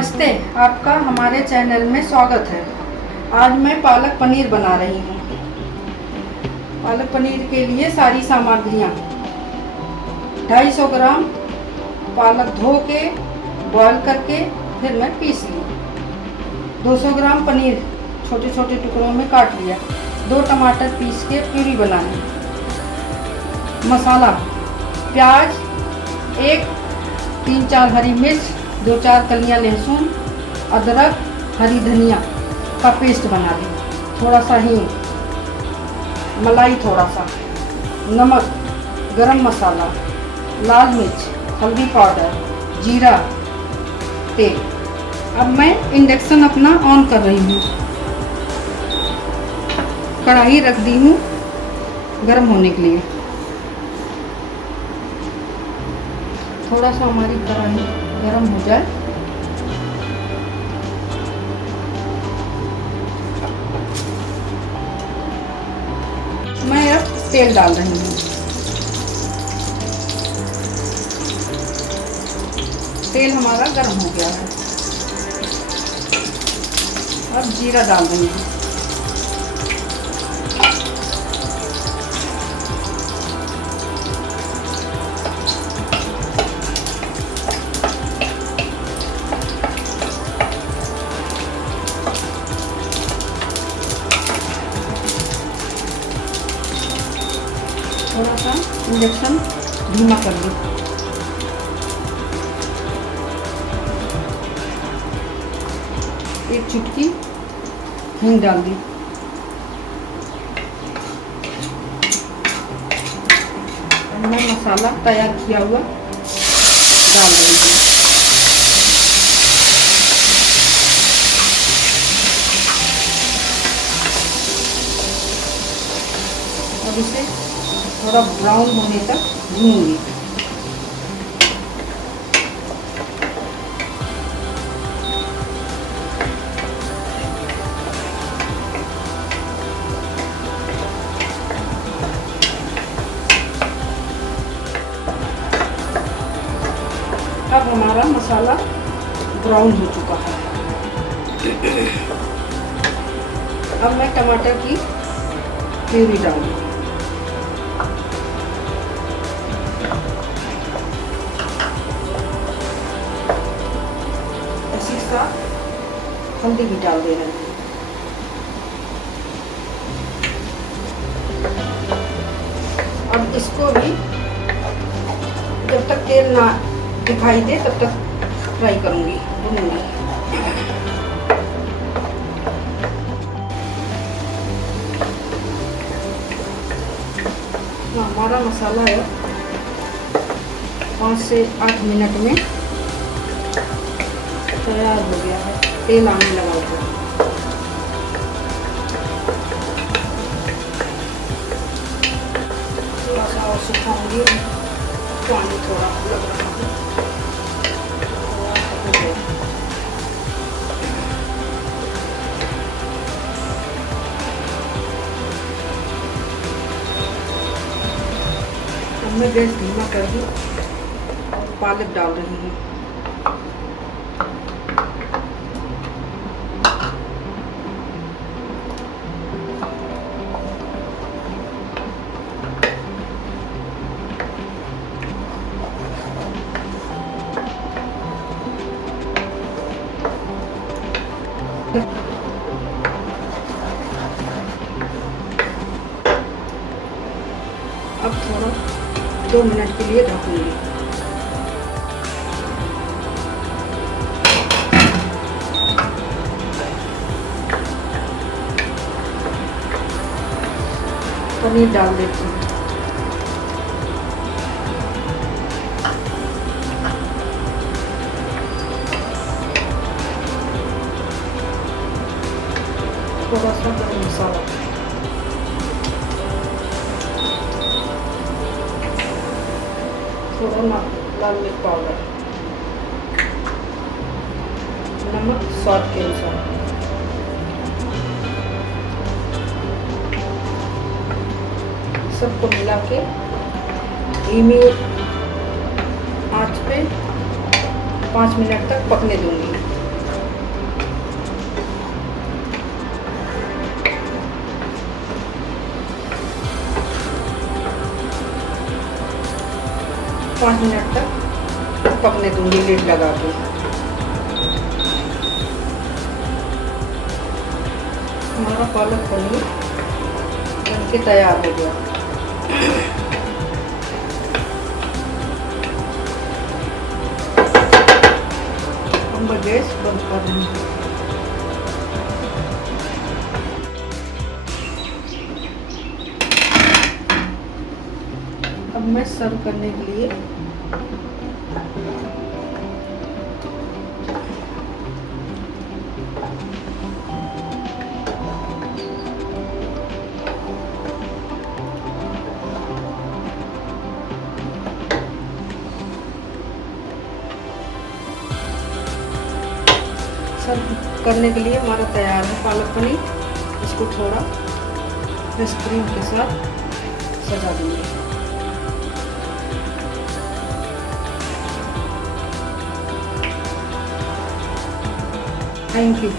नमस्ते, आपका हमारे चैनल में स्वागत है। आज मैं पालक पनीर बना रही हूँ। पालक पनीर के लिए सारी सामग्रियाँ: 250 ग्राम पालक धो के बॉईल करके फिर मैं पीस ली। 200 ग्राम पनीर छोटे छोटे टुकड़ों में काट लिया। 2 टमाटर पीस के प्यूरी बना ली। मसाला: प्याज, 3-4 हरी मिर्च, 2-4 कलियां लहसुन, अदरक, हरी धनिया का पेस्ट बना ली। थोड़ा सा हींग, मलाई थोड़ा सा, नमक, गरम मसाला, लाल मिर्च, हल्दी पाउडर, जीरा, तेल। अब मैं इंडक्शन अपना ऑन कर रही हूँ। कढ़ाई रख दी हूँ गरम होने के लिए। थोड़ा सा हमारी कढ़ाई गरम हो जाए मैं अब तेल डाल रही हूँ। तेल हमारा गरम हो गया है। अब जीरा डाल रही हूँ। थोड़ा सा इंडक्शन धीमा कर दी। एक चुटकी हींग डाल दी। मैं मसाला तैयार किया हुआ डाल रही हूँ। अब इसे थोड़ा ब्राउन होने तक भूनूंगी। अब हमारा मसाला ब्राउन हो चुका है। अब मैं टमाटर की प्यूरी डालूंगी। हल्दी भी डाल दे रहे हैं। अब इसको भी जब तक तेल ना दिखाई दे तब तक फ्राई करूंगी, भूनूंगी। हमारा मसाला है 5 से 8 मिनट में तैयार हो गया है। तेल आने लगा हुआ। थोड़ा सा और सुखाऊंगी, पानी थोड़ा लग रहा है। अब मैं गैस धीमा कर दी और पालक डाल रही हूँ। अब थोड़ा 2 मिनट के लिए ढकूंगी। पनीर डाल देती हूँ। थोड़ा सा गरम मसाला, थोड़ा लाल मिर्च पाउडर, नमक स्वाद के अनुसार। सबको मिला के धीमी आंच पे 5 मिनट तक पकने दूंगी। 5 मिनट तक पकने दूंगी लिड लगा के। हमारा पालक पनीर बनके तैयार हो गया। हम गैस बंद कर रहे हैं। अब मैं सर्व करने के लिए सर्व करने के लिए हमारा तैयार है पालक पनीर। इसको थोड़ा फ्रेश क्रीम के साथ सजा देंगे। Thank you.